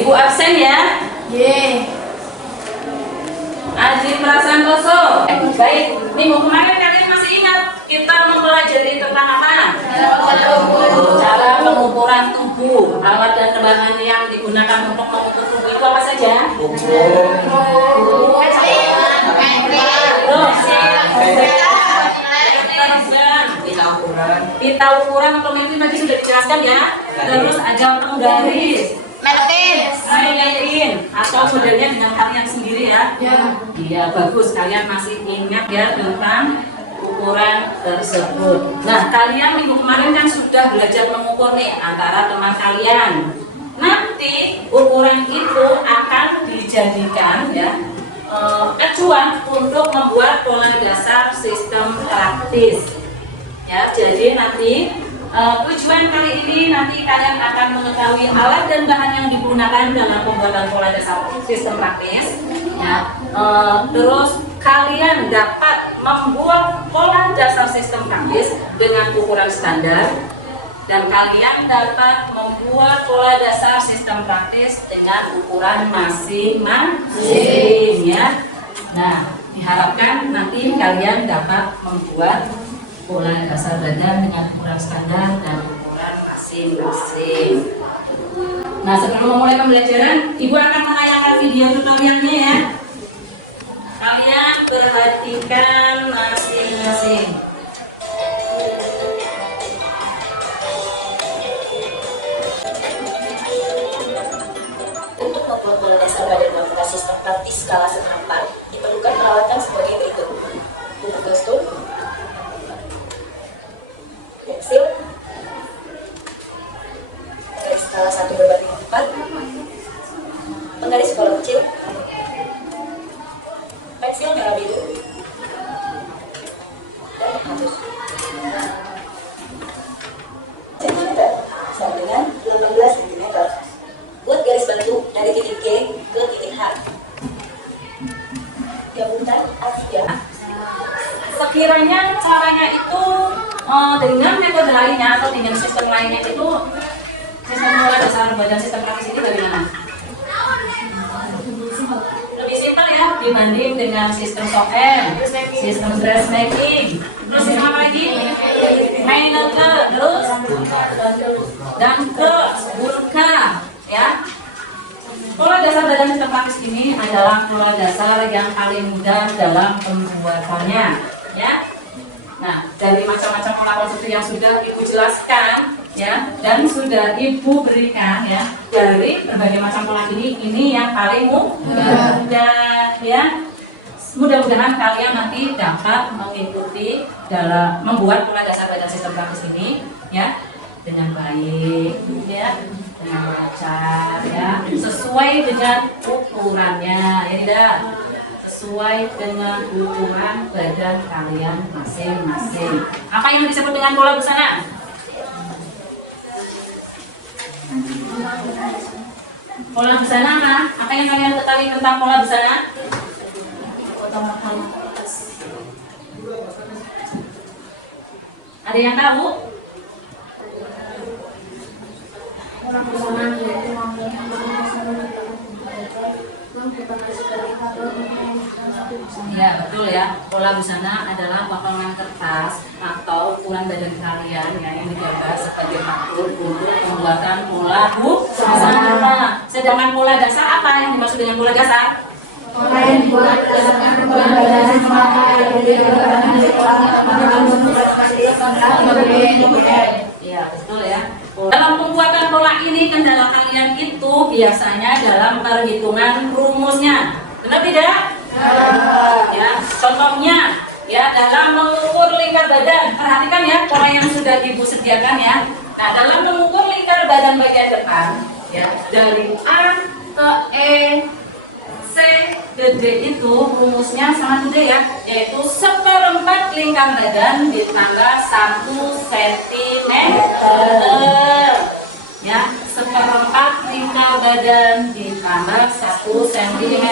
Ibu absen ya? Ye. Aji Prasantoso. Baik, minggu kemarin kalian masih ingat kita mempelajari tentang apa? Cara pengukuran tubuh. Alat dan bahan yang digunakan untuk mengukur tubuh itu apa saja? Pita ukuran atau metin tadi sudah dijelaskan ya. Terus ajang penggaris. Metin atau modelnya dengan kalian sendiri ya. Iya bagus, kalian masih ingat ya tentang ukuran tersebut. Nah kalian minggu kemarin kan sudah belajar mengukur nih antara teman kalian. Nanti ukuran itu akan dijadikan ya acuan untuk membuat pola dasar sistem praktis. Ya, jadi nanti tujuan kali ini nanti kalian akan mengetahui alat dan bahan yang digunakan dalam pembuatan pola dasar sistem praktis. Ya, terus kalian dapat membuat pola dasar sistem praktis dengan ukuran standar dan kalian dapat membuat pola dasar sistem praktis dengan ukuran masing-masing ya. Nah, diharapkan nanti kalian dapat membuat pola dasar badan dengan ukuran standar dan ukuran masing-masing. Nah, sebelum memulai pembelajaran, Ibu akan menayangkan video tutorialnya ya. Kalian perhatikan masing-masing. Untuk membuat pola dasar badan dan ukuran sistem praktis skala senapan, diperlukan peralatan sebagai berikut: buku kostum, pensil, garis skala 1/4, penggaris pola kecil, pensil merah biru, dan penghapus. Centimeter sama dengan 18 cm. Buat garis bantu dari titik G ke titik H. Gabungkan A3. Sekiranya caranya itu dengan metode lainnya atau dengan sistem lainnya itu sistem pola dasar badan sistem praktis ini bagaimana? Lebih simpel ya dibanding dengan sistem SOM, sistem dressmaking, terus sistem apa lagi? Mainelke, terus Danke, Burka ya. Pola dasar badan sistem praktis ini adalah pola dasar yang paling mudah dalam pembuatannya ya. Nah, dari macam-macam pola konstruksi yang sudah Ibu jelaskan ya dan sudah Ibu berikan ya, dari berbagai macam pola ini yang paling mudah ya. Mudah-mudahan kalian nanti dapat mengikuti dalam membuat pola dasar badan sistem praktis ini ya dengan baik ya, dengan lancar ya, sesuai dengan ukurannya ya tidak, sesuai dengan ukuran badan kalian masing-masing. Apa yang disebut dengan pola busana? Pola busana apa? Apa yang kalian ketahui tentang pola busana? Ada yang tahu? Ya betul ya, pola busana adalah potongan kertas atau ukuran badan kalian ya, yang digambar sebagai maklum untuk pembuatan pola busana. Sedangkan pola dasar apa yang dimaksud dengan pola dasar? Pola yang dibuat berdasarkan ukuran badan semata Iya betul ya. Dalam pembuatan pola ini kendala kalian itu biasanya dalam perhitungan rumusnya, benar tidak? Ya, contohnya ya dalam mengukur lingkar badan, perhatikan ya pola yang sudah Ibu sediakan ya. Nah dalam mengukur lingkar badan bagian depan ya, dari A ke E C ke D itu rumusnya sangat mudah ya, yaitu 1/4 lingkar badan ditambah 1 cm ya, 1/4 lingkar badan ditambah 1 cm.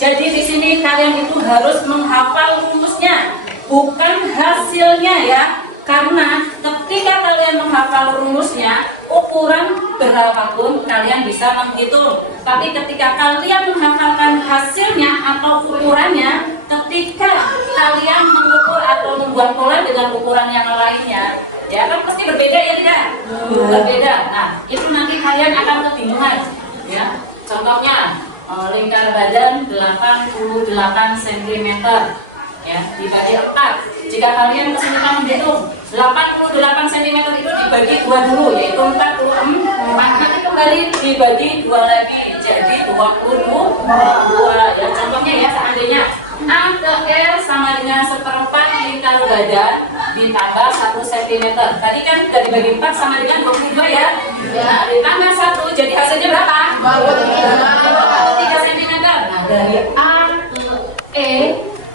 Jadi di sini kalian itu harus menghafal rumusnya, bukan hasilnya ya. Karena ketika kalian menghafal rumusnya, ukuran berapapun kalian bisa menghitung. Tapi ketika kalian menghafalkan hasilnya atau ukurannya, ketika kalian mengukur atau membuat pola dengan ukuran yang lainnya, ya kan pasti berbeda ya tidak? Berbeda. Nah, itu nanti kalian akan kebingungan. Ya, contohnya lingkar badan 88 cm. Ya, dibagi 4. Jika kalian kesulitan menghitung 88 cm itu dibagi 2 dulu, yaitu 46. Nanti kembali dibagi 2 lagi, jadi 22. Ya, contohnya ya, seandainya A ke R sama dengan 1/4 lingkar badan ditambah 1 cm. Tadi kan dari bagi 4 sama dengan 22 ya. Nah, ditambah 1, jadi hasilnya berapa? 3 cm. Nah, dari A ke E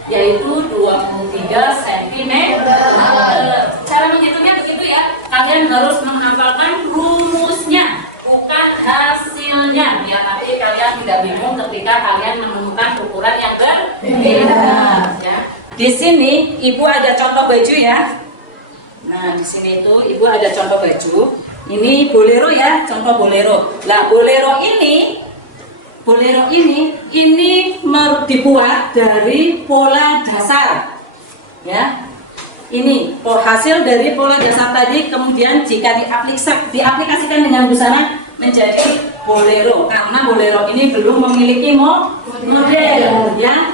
yaitu 23 cm. Cara menghitungnya begitu ya. Kalian harus menghafalkan rumusnya, bukan hasilnya. Biar nanti kalian tidak bingung ketika kalian menemukan ukuran yang berbeda. Ya. Di sini ibu ada contoh baju ya. Nah, di sini itu ibu ada contoh baju. Ini bolero ya, contoh bolero. Nah, bolero ini dibuat dari pola dasar, ya. Ini hasil dari pola dasar tadi, kemudian jika diaplikasikan dengan busana menjadi bolero. Karena bolero ini belum memiliki model, ya,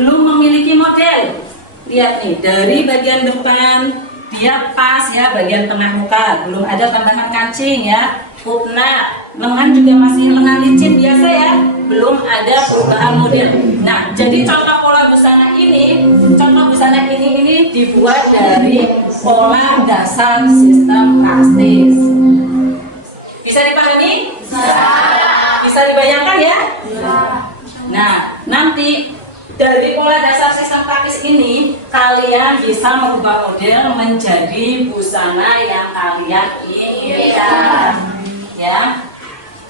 belum memiliki model. Lihat nih, dari bagian depan dia pas ya, bagian tengah muka belum ada tambahan kancing ya. Putna, lengan juga masih lengan licin biasa ya, belum ada perubahan model. Nah, jadi contoh busana ini dibuat dari pola dasar sistem praktis. Bisa dipahami? Bisa dibayangkan ya? Nah, nanti dari pola dasar sistem praktis ini kalian bisa merubah model menjadi busana yang kalian inginkan. Ya,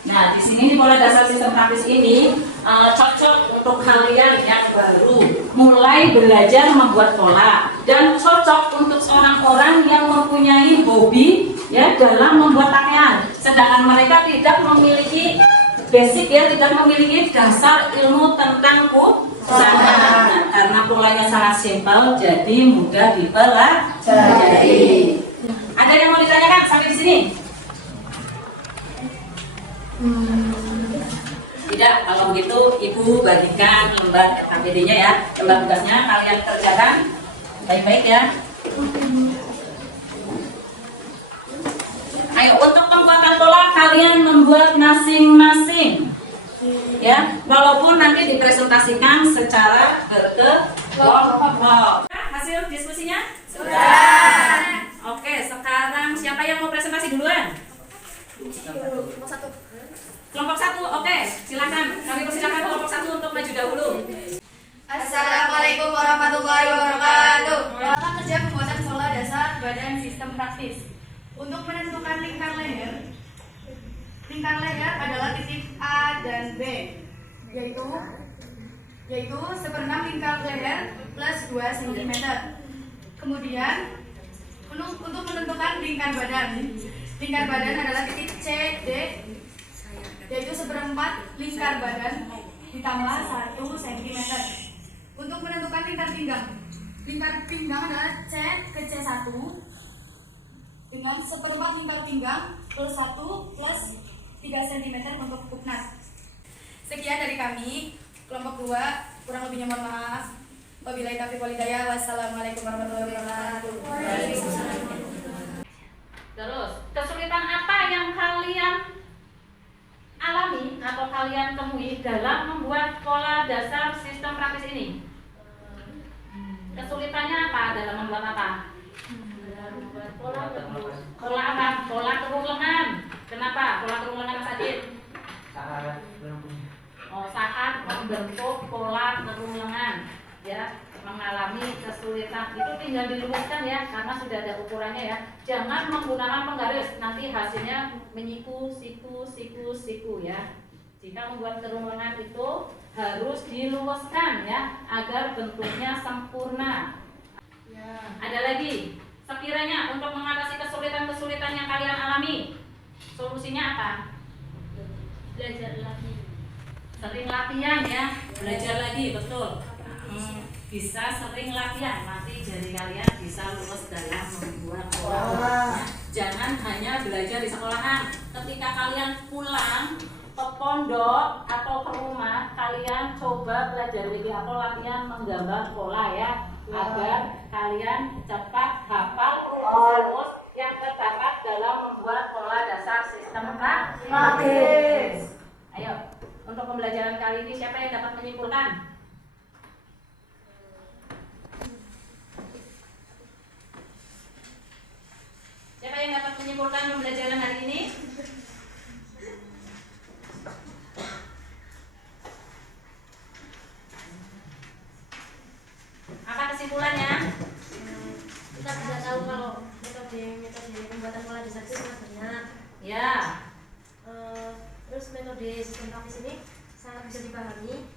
nah di sini di pola dasar sistem praktis ini cocok untuk kalian yang baru mulai belajar membuat pola, dan cocok untuk orang-orang yang mempunyai hobi ya dalam membuat pakaian, sedangkan mereka tidak memiliki basic ya, tidak memiliki dasar ilmu tentang busana. Nah, karena polanya sangat simpel, jadi mudah dipelajari. Ada yang mau ditanyakan sampai di sini? Tidak, kalau begitu ibu bagikan lembar KPD-nya ya, lembar tugasnya kalian kerjakan baik-baik ya. Ayo, untuk pembuatan pola kalian membuat masing-masing ya, walaupun nanti dipresentasikan secara berkelompok. Hasil diskusinya sudah. Oke, sekarang siapa yang mau presentasi duluan? Kelompok 1, oke, silakan. Kami persilakan kelompok 1 untuk maju dahulu. Assalamualaikum warahmatullahi wabarakatuh. Melakukan kerja pembuatan pola dasar badan sistem praktis. Untuk menentukan lingkar leher adalah titik A dan B, yaitu 1/6 lingkar leher plus 2 cm. Kemudian untuk menentukan lingkar badan adalah titik C, D, yaitu 1/4 lingkar badan ditambah 1 cm. Untuk menentukan lingkar pinggang adalah C ke C1 dengan 1/4 lingkar pinggang plus 1 plus 3 cm untuk puknas. Sekian dari kami, kelompok 2, kurang lebihnya mohon maaf. Wabillahi taufiq wal hidayah. Wassalamualaikum warahmatullahi wabarakatuh. Terus, kesulitan apa yang kalian alami atau kalian temui dalam membuat pola dasar sistem praktis ini? Kesulitannya apa dalam membuat apa? Pola apa? Pola kerung lengan. Kenapa? Pola kerung lengan Mas Adit? Saat membentuk pola kerung lengan, ya, mengalami kesulitan itu tinggal diluruskan ya, karena sudah ada ukurannya ya. Jangan menggunakan penggaris, nanti hasilnya menyiku, siku ya. Jika membuat kerung lengan itu harus diluruskan ya, agar bentuknya sempurna. Ya. Ada lagi, sekiranya pembelajarannya untuk mengatasi kesulitan-kesulitan yang kalian alami. Solusinya apa? Belajar lagi. Sering latihan ya, belajar lagi, betul. Bisa sering latihan, nanti jari kalian bisa lulus dalam membuat pola. Jangan hanya belajar di sekolahan. Ketika kalian pulang ke pondok atau ke rumah, kalian coba belajar lagi atau latihan menggambar pola ya, agar kalian cepat hafal rumus yang terdapat dalam membuat pola dasar sistem praktis. Ayo, untuk pembelajaran kali ini siapa yang dapat menyimpulkan? Siapa yang dapat menyimpulkan pembelajaran hari ini? Apa kesimpulannya? Kita bisa tahu kalau metode pembuatan pola dasar itu sangat banyak. Ya, Terus metode sistem praktis ini sangat bisa dipahami.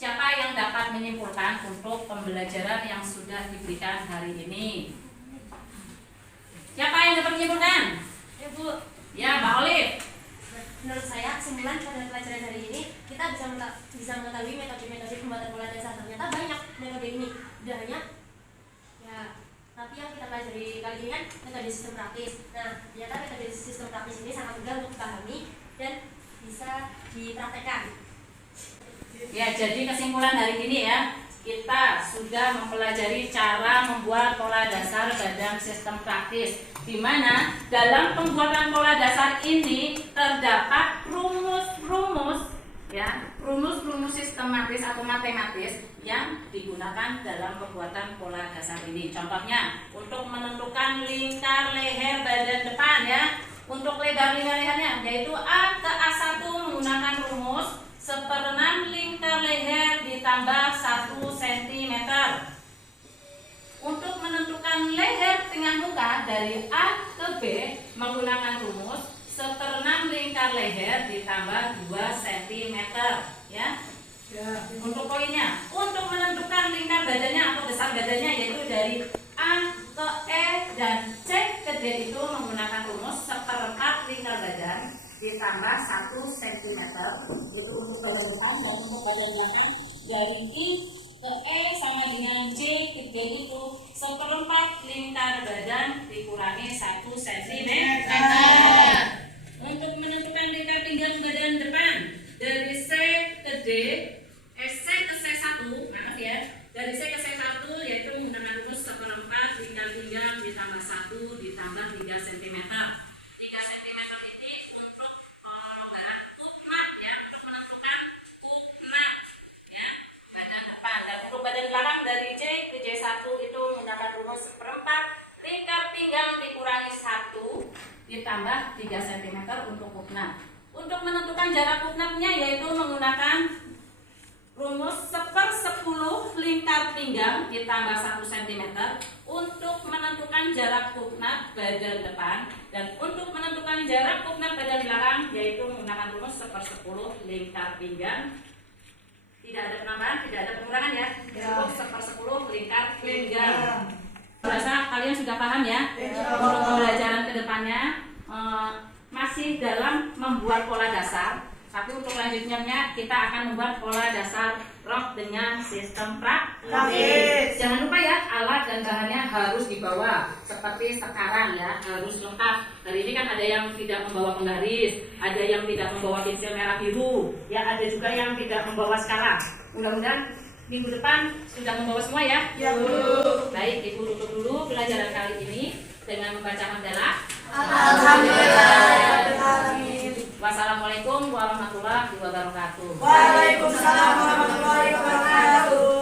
siapa yang dapat menyimpulkan untuk pembelajaran yang sudah diberikan hari ini? Siapa yang dapat menyimpulkan? Ya Bu, Ya, Mbak Olive. menurut saya kesimpulan pada pelajaran hari ini kita bisa mengetahui metode-metode pembuatan pola dasar. Ternyata banyak metode ini. Tidak hanya ya, tapi yang kita pelajari kali ini kan metode sistem praktis. Nah, ternyata metode sistem praktis ini sangat mudah untuk dipahami dan bisa dipraktekkan. Ya, jadi kesimpulan hari ini ya, kita sudah mempelajari cara membuat pola dasar badan sistem praktis, di mana dalam pembuatan pola dasar ini terdapat rumus-rumus ya, rumus-rumus sistematis atau matematis yang digunakan dalam pembuatan pola dasar ini. Contohnya untuk menentukan lingkar leher badan depan ya, untuk lebar lingkar lehernya yaitu A ke A1 menggunakan rumus 1/6 lingkar leher ditambah 1 cm. Untuk menentukan leher tengah muka dari A ke B menggunakan rumus 1/6 lingkar leher ditambah 2 cm ya. Untuk poinnya, untuk menentukan lingkar badannya atau besar badannya yaitu dari A ke E dan C ke D itu menggunakan rumus 1/4 lingkar badan ditambah 1 cm itu untuk badan depan, dan untuk badan belakang dari I ke E sama dengan J ke D itu 1/4 lingkar badan dikurangi 1 cm. Untuk menentukan lingkar pinggang badan depan dari C ke D, C ke C1, maaf ya, dari C ke C1 yaitu menggunakan rumus 1/4 lingkar pinggang ditambah 1 ditambah 3 cm. 3 cm ini untuk lembaran kuknap ya, untuk menentukan kuknap ya, badan depan. Dan untuk badan belakang dari J ke J1 itu menggunakan rumus 1/4 lingkar pinggang dikurangi 1 ditambah 3 cm untuk kuknap. Untuk menentukan jarak kuknapnya yaitu menggunakan rumus 1/10 lingkar pinggang ditambah 1 cm untuk menentukan jarak kuknap badan depan, dan untuk menentukan jarak kuknap badan belakang yaitu menggunakan rumus 1/10 lingkar pinggang. Tidak ada penambahan, tidak ada pengurangan ya. Rumus 1/10 lingkar pinggang. Rasa kalian sudah paham ya? Untuk pembelajaran kedepannya masih dalam membuat pola dasar. Tapi untuk lanjutnya kita akan membuat pola dasar rok dengan sistem praktis. Jangan lupa ya, alat dan bahannya harus dibawa seperti sekarang ya, harus lengkap. Hari ini kan ada yang tidak membawa penggaris, ada yang tidak membawa pensil merah biru, ya ada juga yang tidak membawa skala. Mudah-mudahan minggu depan sudah membawa semua ya. Ya Bu. Baik, Ibu tutup dulu pelajaran kali ini dengan membaca hamdalah. Alhamdulillah. Wassalamualaikum warahmatullahi wabarakatuh. Waalaikumsalam warahmatullahi wabarakatuh.